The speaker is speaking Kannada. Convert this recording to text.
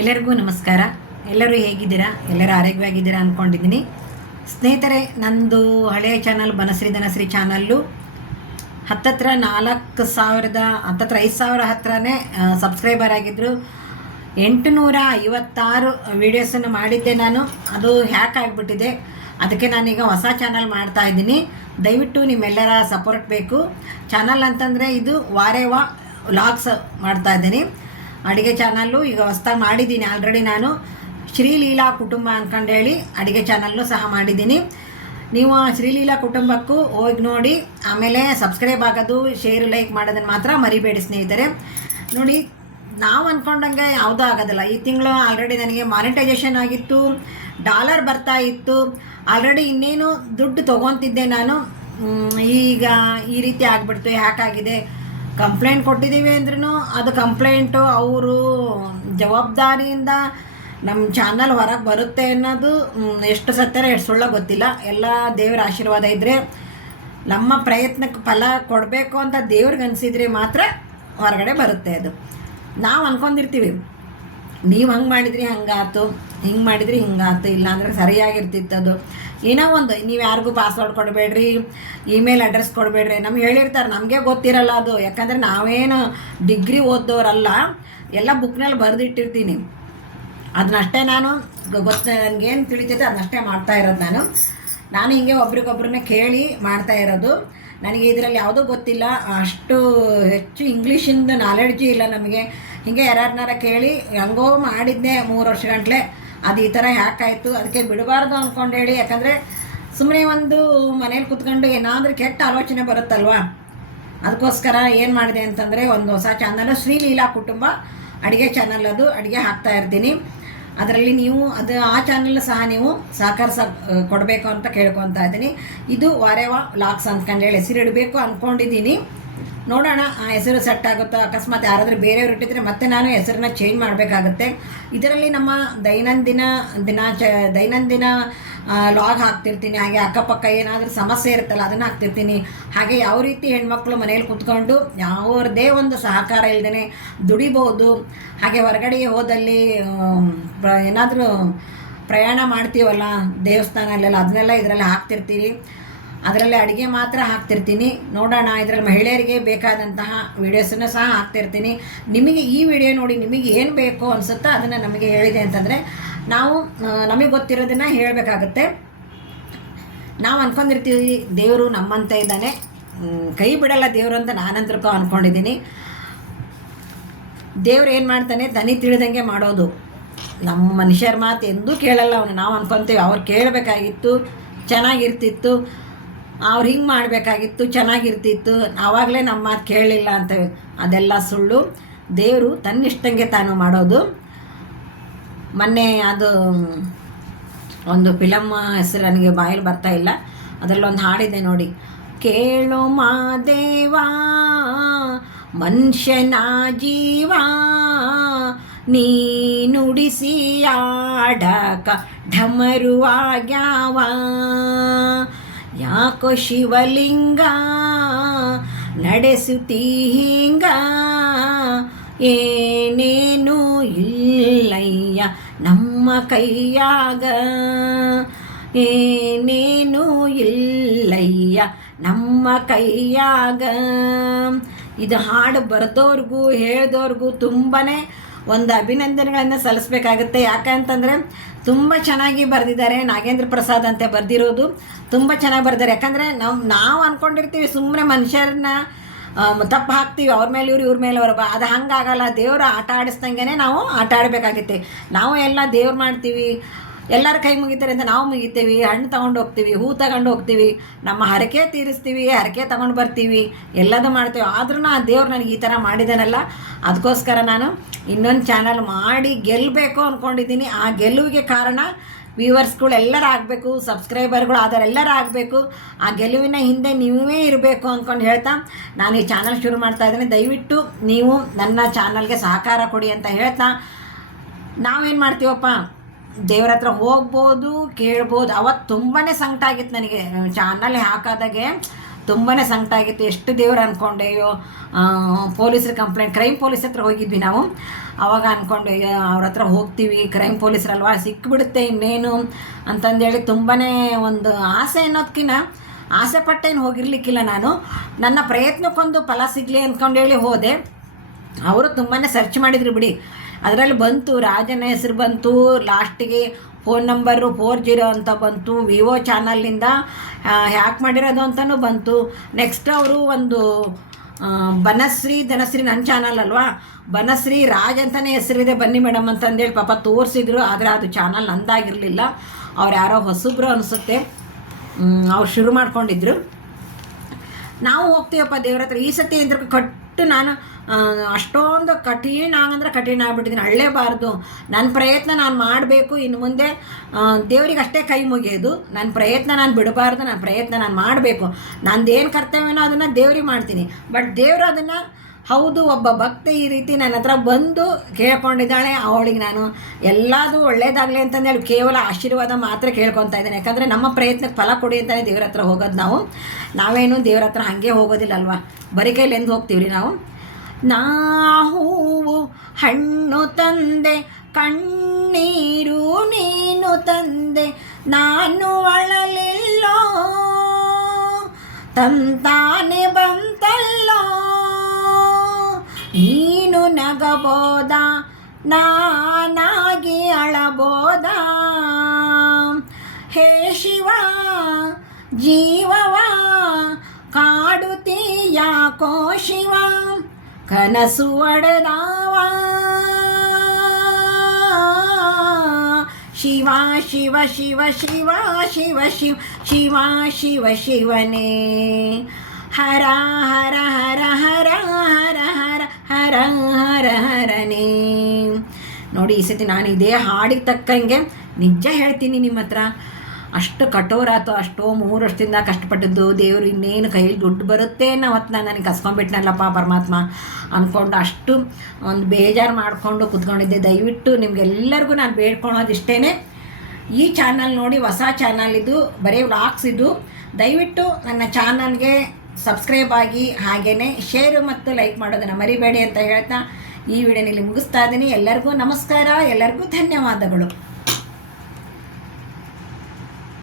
ಎಲ್ಲರಿಗೂ ನಮಸ್ಕಾರ. ಎಲ್ಲರೂ ಹೇಗಿದ್ದೀರಾ? ಎಲ್ಲರೂ ಆರೋಗ್ಯವಾಗಿದ್ದೀರಾ ಅಂದ್ಕೊಂಡಿದ್ದೀನಿ ಸ್ನೇಹಿತರೆ, ನಂದು ಹಳೆಯ ಚಾನಲ್ ಬನಶ್ರೀ ಧನಶ್ರೀ ಚಾನಲ್ಲು ಹತ್ತತ್ರ ನಾಲ್ಕು ಸಾವಿರದ, ಹತ್ತತ್ರ ಐದು ಸಾವಿರ ಹತ್ರನೇ ಸಬ್ಸ್ಕ್ರೈಬರ್ ಆಗಿದ್ದರು ಎಂಟುನೂರ ಐವತ್ತಾರು ವೀಡಿಯೋಸನ್ನು ಮಾಡಿದ್ದೆ ನಾನು. ಅದು ಹ್ಯಾಕ್ ಆಗಿಬಿಟ್ಟಿದೆ. ಅದಕ್ಕೆ ನಾನೀಗ ಹೊಸ ಚಾನಲ್ ಮಾಡ್ತಾ ಇದ್ದೀನಿ. ದಯವಿಟ್ಟು ನಿಮ್ಮೆಲ್ಲರ ಸಪೋರ್ಟ್ ಬೇಕು. ಚಾನಲ್ ಅಂತಂದರೆ ಇದು ವಾರೇವಾ ವ್ಲಾಗ್ಸ್ ಮಾಡ್ತಾ ಇದ್ದೀನಿ. ಅಡುಗೆ ಚಾನಲ್ಲು ಈಗ ಹೊಸ್ದಾಗಿ ಮಾಡಿದ್ದೀನಿ. ಆಲ್ರೆಡಿ ನಾನು ಶ್ರೀಲೀಲಾ ಕುಟುಂಬ ಅಂದ್ಕೊಂಡು ಹೇಳಿ ಅಡುಗೆ ಚಾನಲ್ಲು ಸಹ ಮಾಡಿದ್ದೀನಿ. ನೀವು ಶ್ರೀಲೀಲಾ ಕುಟುಂಬಕ್ಕೂ ಹೋಗಿ ನೋಡಿ, ಆಮೇಲೆ ಸಬ್ಸ್ಕ್ರೈಬ್ ಆಗೋದು ಶೇರ್ ಲೈಕ್ ಮಾಡೋದನ್ನು ಮಾತ್ರ ಮರಿಬೇಡಿ ಸ್ನೇಹಿತರೆ. ನೋಡಿ, ನಾವು ಅಂದ್ಕೊಂಡಂಗೆ ಯಾವುದೂ ಆಗೋದಿಲ್ಲ. ಈ ತಿಂಗಳು ಆಲ್ರೆಡಿ ನನಗೆ ಮಾನಿಟೈಸೇಷನ್ ಆಗಿತ್ತು ಡಾಲರ್ ಬರ್ತಾ ಇತ್ತು. ಆಲ್ರೆಡಿ ಇನ್ನೇನು ದುಡ್ಡು ತೊಗೊತಿದ್ದೆ ನಾನು. ಈಗ ಈ ರೀತಿ ಆಗಿಬಿಡ್ತು ಯಾಕಾಗಿದೆ ಕಂಪ್ಲೇಂಟ್ ಕೊಟ್ಟಿದ್ದೀವಿ ಅಂದ್ರೂ ಅದು ಕಂಪ್ಲೇಂಟು ಅವರು ಜವಾಬ್ದಾರಿಯಿಂದ ನಮ್ಮ ಚಾನಲ್ ಹೊರಗೆ ಬರುತ್ತೆ ಅನ್ನೋದು ಎಷ್ಟು ಸತ್ಯ ಎಷ್ಟು ಸುಳ್ಳ ಗೊತ್ತಿಲ್ಲ. ಎಲ್ಲ ದೇವರ ಆಶೀರ್ವಾದ ಇದ್ದರೆ ನಮ್ಮ ಪ್ರಯತ್ನಕ್ಕೆ ಫಲ ಕೊಡಬೇಕು ಅಂತ ದೇವ್ರಿಗೆ ಅನಿಸಿದ್ರೆ ಮಾತ್ರ ಹೊರಗಡೆ ಬರುತ್ತೆ ಅದು. ನಾವು ಅನ್ಕೊಂಡಿರ್ತೀವಿ ನೀವು ಹಂಗೆ ಮಾಡಿದ್ರಿ ಹಂಗಾತು, ಹಿಂಗೆ ಮಾಡಿದ್ರಿ ಹಿಂಗಾತು, ಇಲ್ಲಾಂದ್ರೆ ಸರಿಯಾಗಿರ್ತಿತ್ತು ಅದು. ಏನೋ ಒಂದು, ನೀವು ಯಾರಿಗೂ ಪಾಸ್ವರ್ಡ್ ಕೊಡಬೇಡ್ರಿ ಇಮೇಲ್ ಅಡ್ರೆಸ್ ಕೊಡಬೇಡ್ರಿ. ನಮ್ಗೆ ಹೇಳಿರ್ತಾರೆ, ನಮಗೆ ಗೊತ್ತಿರಲ್ಲ ಅದು. ಯಾಕಂದರೆ ನಾವೇನು ಡಿಗ್ರಿ ಓದ್ದವರಲ್ಲ ಎಲ್ಲ ಬುಕ್ನಲ್ಲಿ ಬರೆದಿಟ್ಟಿರ್ತೀನಿ. ಅದನ್ನಷ್ಟೇ ನಾನು ಗೊತ್ತ, ನನಗೇನು ತಿಳಿತೈತೆ ಅದನ್ನಷ್ಟೇ ಮಾಡ್ತಾ ಇರೋದು ನಾನು. ನಾನು ಹಿಂಗೆ ಒಬ್ರಿಗೊಬ್ರನ್ನ ಕೇಳಿ ಮಾಡ್ತಾ ಇರೋದು. ನನಗೆ ಇದರಲ್ಲಿ ಯಾವುದೂ ಗೊತ್ತಿಲ್ಲ. ಅಷ್ಟು ಹೆಚ್ಚು ಇಂಗ್ಲೀಷಿಂದ ನಾಲೆಡ್ಜು ಇಲ್ಲ ನಮಗೆ. ಹಿಂಗೆ ಯಾರ್ಯಾರನಾರ ಕೇಳಿ, ಹೆಂಗೋ ಮಾಡಿದ್ನೆ ಮೂರು ವರ್ಷ ಗಂಟ್ಲೆ, ಅದು ಈ ಥರ ಹ್ಯಾಕಾಯಿತು, ಅದಕ್ಕೆ ಬಿಡಬಾರ್ದು ಅಂದ್ಕೊಂಡು ಹೇಳಿ. ಯಾಕಂದರೆ ಸುಮ್ಮನೆ ಒಂದು ಮನೇಲಿ ಕುತ್ಕೊಂಡು ಏನಾದರೂ ಕೆಟ್ಟ ಆಲೋಚನೆ ಬರುತ್ತಲ್ವಾ? ಅದಕ್ಕೋಸ್ಕರ ಏನು ಮಾಡಿದೆ ಅಂತಂದರೆ ಒಂದು ಹೊಸ ಚಾನಲ್ ಶ್ರೀಲೀಲಾ ಕುಟುಂಬ ಅಡುಗೆ ಚಾನಲ್ ಅದು, ಅಡುಗೆ ಹಾಕ್ತಾ ಇರ್ತೀನಿ. ಅದರಲ್ಲಿ ನೀವು ಅದು ಆ ಚಾನಲ್ ಸಹ ನೀವು ಸಹಕರಿಸ ಕೊಡಬೇಕು ಅಂತ ಕೇಳ್ಕೊತಾ ಇದ್ದೀನಿ. ಇದು ವಾರೆವಾ ಲಾಕ್ಸ್ ಅಂದ್ಕೊಂಡು ಹೇಳಿ, ಹೆಸರಿಡಬೇಕು ಅಂದ್ಕೊಂಡಿದ್ದೀನಿ ನೋಡೋಣ, ಆ ಹೆಸರು ಸೆಟ್ ಆಗುತ್ತೋ, ಅಕಸ್ಮಾತ್ ಯಾರಾದರೂ ಬೇರೆಯವ್ರು ಇಟ್ಟಿದ್ರೆ ಮತ್ತೆ ನಾನು ಹೆಸರನ್ನ ಚೇಂಜ್ ಮಾಡಬೇಕಾಗುತ್ತೆ. ಇದರಲ್ಲಿ ನಮ್ಮ ದೈನಂದಿನ ದಿನಾಚ, ದೈನಂದಿನ ಲಾಗ್ ಹಾಕ್ತಿರ್ತೀನಿ. ಹಾಗೆ ಅಕ್ಕಪಕ್ಕ ಏನಾದರೂ ಸಮಸ್ಯೆ ಇರುತ್ತಲ್ಲ, ಅದನ್ನು ಹಾಕ್ತಿರ್ತೀನಿ. ಹಾಗೆ ಯಾವ ರೀತಿ ಹೆಣ್ಮಕ್ಳು ಮನೇಲಿ ಕುತ್ಕೊಂಡು ಯಾವುದೇ ಒಂದು ಸಹಕಾರ ಇಲ್ಲದೇ ದುಡಿಬೋದು ಹಾಗೆ ಹೊರಗಡೆ ಹೋದಲ್ಲಿ ಏನಾದರೂ ಪ್ರಯಾಣ ಮಾಡ್ತೀವಲ್ಲ, ದೇವಸ್ಥಾನ ಅಲ್ಲೆಲ್ಲ, ಅದನ್ನೆಲ್ಲ ಇದರಲ್ಲಿ ಹಾಕ್ತಿರ್ತೀವಿ ಅದರಲ್ಲಿ ಅಡುಗೆ ಮಾತ್ರ ಹಾಕ್ತಿರ್ತೀನಿ. ನೋಡೋಣ, ಇದರಲ್ಲಿ ಮಹಿಳೆಯರಿಗೆ ಬೇಕಾದಂತಹ ವೀಡಿಯೋಸನ್ನು ಸಹ ಹಾಕ್ತಿರ್ತೀನಿ. ನಿಮಗೆ ಈ ವಿಡಿಯೋ ನೋಡಿ ನಿಮಗೆ ಏನು ಬೇಕು ಅನಿಸುತ್ತೋ ಅದನ್ನು ನಮಗೆ ಹೇಳಿದೆ ಅಂತಂದರೆ, ನಾವು ನಮಗೆ ಗೊತ್ತಿರೋದನ್ನು ಹೇಳಬೇಕಾಗತ್ತೆ. ನಾವು ಅನ್ಕೊಂಡಿರ್ತೀವಿ, ದೇವರು ನಮ್ಮಂತ ಇದ್ದಾನೆ. ಕೈ ಬಿಡಲ್ಲ ದೇವರು ಅಂತ ನಾನಂತರಕ್ಕೂ ಅಂದ್ಕೊಂಡಿದ್ದೀನಿ ದೇವ್ರು ಏನು ಮಾಡ್ತಾನೆ ತನಿ ತಿಳಿದಂಗೆ ಮಾಡೋದು. ನಮ್ಮ ಮನುಷ್ಯರ ಮಾತು ಎಂದೂ ಕೇಳಲ್ಲ ಅವನು. ನಾವು ಅನ್ಕೊತೀವಿ, ಅವ್ರು ಕೇಳಬೇಕಾಗಿತ್ತು, ಚೆನ್ನಾಗಿರ್ತಿತ್ತು. ಅವ್ರು ಹಿಂಗೆ ಮಾಡಬೇಕಾಗಿತ್ತು, ಚೆನ್ನಾಗಿರ್ತಿತ್ತು ಆವಾಗಲೇ ನಮ್ಮ ಮಾತು ಕೇಳಲಿಲ್ಲ ಅಂತ ಅದೆಲ್ಲ ಸುಳ್ಳು. ದೇವರು ತನ್ನಿಷ್ಟಂಗೆ ತಾನು ಮಾಡೋದು. ಮೊನ್ನೆ ಅದು, ಒಂದು ಫಿಲಮ್ ಹೆಸರು ನನಗೆ ಬಾಯಲ್ಲಿ ಬರ್ತಾ ಇಲ್ಲ. ಅದರಲ್ಲೊಂದು ಹಾಡಿದೆ ನೋಡಿ. ಕೇಳೋ ಮಾದೇವಾ ಮನುಷ್ಯನ ಜೀವ, ನೀ ನುಡಿಸಿ ಆಡಕ ಢಮರುವಾಗ್ಯಾವ ಯಾಕೋ ಶಿವಲಿಂಗ ನಡೆಸುತ್ತೀ ಹಿಂಗ ಏನೇನು ಇಲ್ಲಯ್ಯ ನಮ್ಮ ಕೈಯಾಗ. ಏನೇನು ಇಲ್ಲಯ್ಯ ನಮ್ಮ ಕೈಯಾಗ. ಇದು ಹಾಡು ಬರೆದೋರ್ಗೂ ಹೇಳ್ದವ್ರಿಗೂ ತುಂಬಾ ಒಂದು ಅಭಿನಂದನೆಗಳನ್ನು ಸಲ್ಲಿಸ್ಬೇಕಾಗುತ್ತೆ. ಯಾಕಂತಂದರೆ ತುಂಬ ಚೆನ್ನಾಗಿ ಬರೆದಿದ್ದಾರೆ. ನಾಗೇಂದ್ರ ಪ್ರಸಾದ್ ಅಂತ ಬರೆದಿರೋದು. ತುಂಬ ಚೆನ್ನಾಗಿ ಬರೆದಿದ್ದಾರೆ. ಯಾಕಂದರೆ ನಾವು ನಾವು ಅಂದ್ಕೊಂಡಿರ್ತೀವಿ ಸುಮ್ಮನೆ ಮನುಷ್ಯರನ್ನ ತಪ್ಪು ಹಾಕ್ತೀವಿ. ಅವ್ರ ಮೇಲೆ ಇವ್ರು, ಇವ್ರ ಮೇಲೆ ಅವ್ರ. ಬ ಅದು ಹಂಗಾಗಲ್ಲ ದೇವ್ರು ಆಟ ಆಡಿಸ್ದಂಗೆ ನಾವು ಆಟ ಆಡಬೇಕಾಗತ್ತೆ. ನಾವು ಎಲ್ಲ ದೇವ್ರು ಮಾಡ್ತೀವಿ. ಎಲ್ಲರ ಕೈ ಮುಗಿತಾರೆ ಅಂತ ನಾವು ಮುಗಿತೀವಿ, ಹಣ್ಣು ತಗೊಂಡು ಹೋಗ್ತೀವಿ, ಹೂ ತಗೊಂಡು ಹೋಗ್ತೀವಿ, ನಮ್ಮ ಹರಕೆ ತೀರಿಸ್ತೀವಿ, ಹರಕೆ ತಗೊಂಡು ಬರ್ತೀವಿ, ಎಲ್ಲದೂ ಮಾಡ್ತೀವಿ. ಆದ್ರೂ ಆ ದೇವ್ರು ನನಗೆ ಈ ಥರ ಮಾಡಿದಾನಲ್ಲ ಅದಕ್ಕೋಸ್ಕರ ನಾನು ಇನ್ನೊಂದು ಚಾನಲ್ ಮಾಡಿ ಗೆಲ್ಲಬೇಕು ಅಂದ್ಕೊಂಡಿದ್ದೀನಿ ಆ ಗೆಲುವಿಗೆ ಕಾರಣ ವ್ಯೂವರ್ಸ್ಗಳು ಎಲ್ಲರೂ ಆಗಬೇಕು ಸಬ್ಸ್ಕ್ರೈಬರ್ಗಳು ಆದರೆಲ್ಲರೂ ಆಗಬೇಕು. ಆ ಗೆಲುವಿನ ಹಿಂದೆ ನೀವೇ ಇರಬೇಕು ಅಂದ್ಕೊಂಡು ಹೇಳ್ತಾ ನಾನು ಈ ಚಾನಲ್ ಶುರು ಮಾಡ್ತಾ ಇದ್ದೀನಿ. ದಯವಿಟ್ಟು ನೀವು ನನ್ನ ಚಾನಲ್ಗೆ ಸಹಕಾರ ಕೊಡಿ ಅಂತ ಹೇಳ್ತಾ ನಾವೇನು ಮಾಡ್ತೀವಪ್ಪ? ದೇವ್ರ ಹತ್ರ ಹೋಗ್ಬೋದು, ಕೇಳ್ಬೋದು. ಅವತ್ತು ತುಂಬಾ ಸಂಕಟ ಆಗಿತ್ತು ನನಗೆ. ಚಾನಲ್ ಹಾಕಾದಾಗೆ ತುಂಬಾ ಸಂಕಟ ಆಗಿತ್ತು. ಎಷ್ಟು ದೇವ್ರು ಅನ್ಕೊಂಡೆ, ಅಯ್ಯೋ ಪೊಲೀಸರು ಕಂಪ್ಲೇಂಟ್. ಕ್ರೈಮ್ ಪೊಲೀಸ್ ಹತ್ರ ಹೋಗಿದ್ವಿ ನಾವು. ಅವಾಗ ಅಯ್ಯೋ, ಅವ್ರ ಹತ್ರ ಹೋಗ್ತೀವಿ. ಕ್ರೈಮ್ ಪೊಲೀಸರಲ್ವಾ? ಸಿಕ್ಕಿಬಿಡುತ್ತೆ ಇನ್ನೇನು ಅಂತಂದೇಳಿ ತುಂಬಾ ಒಂದು ಆಸೆ ಅನ್ನೋದಕ್ಕಿಂತ ಆಸೆ ಪಟ್ಟೇನು ಹೋಗಿರ್ಲಿಕ್ಕಿಲ್ಲ ನಾನು. ನನ್ನ ಪ್ರಯತ್ನಕ್ಕೊಂದು ಫಲ ಸಿಗಲಿ ಅಂದ್ಕೊಂಡೇಳಿ ಹೋದೆ. ಅವರು ತುಂಬಾ ಸರ್ಚ್ ಮಾಡಿದ್ರು ಬಿಡಿ. ಅದರಲ್ಲಿ ಬಂತು, ರಾಜನ ಹೆಸರು ಬಂತು, ಲಾಸ್ಟಿಗೆ ಫೋನ್ ನಂಬರು ಫೋರ್ ಜೀರೋ ಅಂತ ಬಂತು, ವಿವೋ ಚಾನಲ್ನಿಂದ ಹ್ಯಾಕ್ ಮಾಡಿರೋದು ಅಂತಲೂ ಬಂತು. ನೆಕ್ಸ್ಟ್ ಅವರು ಒಂದು ಬನಶ್ರೀ, ಧನಶ್ರೀ ನನ್ನ ಚಾನಲ್ ಅಲ್ವಾ? ಬನಶ್ರೀ ರಾಜ್ ಅಂತಲೇ ಹೆಸರಿದೆ ಬನ್ನಿ ಮೇಡಮ್ ಅಂತಂದೇಳಿ ಪಾಪ ತೋರಿಸಿದ್ರು, ಆದರೆ ಅದು ಚಾನಲ್ ನಂದಾಗಿರಲಿಲ್ಲ. ಅವ್ರು ಯಾರೋ ಹೊಸಬ್ರು ಅನಿಸುತ್ತೆ. ಅವ್ರು ಶುರು ಮಾಡ್ಕೊಂಡಿದ್ರು. ನಾವು ಹೋಗ್ತೀವಪ್ಪ ದೇವ್ರ ಹತ್ರ ಈ ಸತಿ ಇದ್ರ ಕಟ್ಟು ನಾನು ಅಷ್ಟೊಂದು ಕಠಿಣ ಆಗಂದ್ರೆ ಕಠಿಣ ಆಗ್ಬಿಟ್ಟಿದ್ದೀನಿ. ಅಳ್ಳೇಬಾರ್ದು. ನನ್ನ ಪ್ರಯತ್ನ ನಾನು ಮಾಡಬೇಕು. ಇನ್ನು ಮುಂದೆ ದೇವ್ರಿಗೆ ಅಷ್ಟೇ ಕೈ ಮುಗಿಯೋದು. ನನ್ನ ಪ್ರಯತ್ನ ನಾನು ಬಿಡಬಾರ್ದು. ನನ್ನ ಪ್ರಯತ್ನ ನಾನು ಮಾಡಬೇಕು. ನಂದೇನು ಕರ್ತವ್ಯನೋ ಅದನ್ನು ದೇವ್ರಿಗೆ ಮಾಡ್ತೀನಿ. ಬಟ್ ದೇವರು ಅದನ್ನು, ಹೌದು, ಒಬ್ಬ ಭಕ್ತ ಈ ರೀತಿ ನನ್ನ ಹತ್ರ ಬಂದು ಕೇಳ್ಕೊಂಡಿದ್ದಾಳೆ. ಅವಳಿಗೆ ನಾನು ಎಲ್ಲದೂ ಒಳ್ಳೇದಾಗಲಿ ಅಂತಂದೇಳಿ ಕೇವಲ ಆಶೀರ್ವಾದ ಮಾತ್ರ ಕೇಳ್ಕೊತಾ ಇದ್ದೇನೆ. ಯಾಕಂದರೆ ನಮ್ಮ ಪ್ರಯತ್ನಕ್ಕೆ ಫಲ ಕೊಡಿ ಅಂತಲೇ ದೇವ್ರ ಹತ್ರ ಹೋಗೋದು ನಾವು. ನಾವೇನು ದೇವ್ರ ಹತ್ರ ಹಾಗೆ ಹೋಗೋದಿಲ್ಲ ಅಲ್ವಾ? ಬರೀ ಎಂದು ಹೋಗ್ತೀವಿ ರೀ ನಾವು? ನಾ ಹೂವು ಹಣ್ಣು ತಂದೆ, ಕಣ್ಣೀರು ನೀನು ತಂದೆ, ನಾನು ಅಳಲಿಲ್ಲೋ? ತಂತಾನೆ ಬಂತಲ್ಲೋ? ನೀನು ನಗಬೋದ? ನಾನಾಗಿ ಅಳಬೋದ? ಹೇ ಶಿವ, ಜೀವವ ಕಾಡುತ್ತೀಯಾಕೋ ಶಿವ? ಕನಸು ಒಡೆದಾವ ಶಿವ ಶಿವ ಶಿವ ಶಿವ ಶಿವ ಶಿವ ಶಿವ ಶಿವ, ಶಿವನೇ. ಹರ ಹರ ಹರ ಹರ ಹರ ಹರ ಹರ ಹರ, ಹರನೇ. ನೋಡಿ ಈ ಸತಿ ನಾನು ಇದೇ ಹಾಡಿಗೆ ತಕ್ಕಂಗೆ ನಿಜ ಹೇಳ್ತೀನಿ ನಿಮ್ಮ ಹತ್ರ ಅಷ್ಟು ಕಠೋರ ಆಯ್ತು ಅಷ್ಟೋ ಮೂರು ವರ್ಷದಿಂದ ಕಷ್ಟಪಟ್ಟದ್ದು ದೇವರು ಇನ್ನೇನು ಕೈಯಲ್ಲಿ ದುಡ್ಡು ಬರುತ್ತೆ ಅನ್ನೋ ನಾನು ನನಗೆ ಕಸ್ಕೊಂಡ್ಬಿಟ್ನಲ್ಲಪ್ಪ ಪರಮಾತ್ಮ ಅಂದ್ಕೊಂಡು ಅಷ್ಟು ಒಂದು ಬೇಜಾರು ಮಾಡಿಕೊಂಡು ಕುತ್ಕೊಂಡಿದ್ದೆ. ದಯವಿಟ್ಟು ನಿಮಗೆಲ್ಲರಿಗೂ ನಾನು ಬೇಡ್ಕೊಳೋದು ಇಷ್ಟೇ ಈ ಚಾನಲ್ ನೋಡಿ ಹೊಸ ಚಾನಲ್ ಇದು, ಬರೀ ವ್ಲಾಗ್ಸ್ ಇದು. ದಯವಿಟ್ಟು ನನ್ನ ಚಾನಲ್ಗೆ ಸಬ್ಸ್ಕ್ರೈಬ್ ಆಗಿ ಹಾಗೆಯೇ ಶೇರು ಮತ್ತು ಲೈಕ್ ಮಾಡೋದನ್ನು ಮರಿಬೇಡಿ ಅಂತ ಹೇಳ್ತಾ ಈ ವಿಡಿಯೋನಲ್ಲಿ ಮುಗಿಸ್ತಾ ಇದ್ದೀನಿ. ಎಲ್ಲರಿಗೂ ನಮಸ್ಕಾರ, ಎಲ್ಲರಿಗೂ ಧನ್ಯವಾದಗಳು.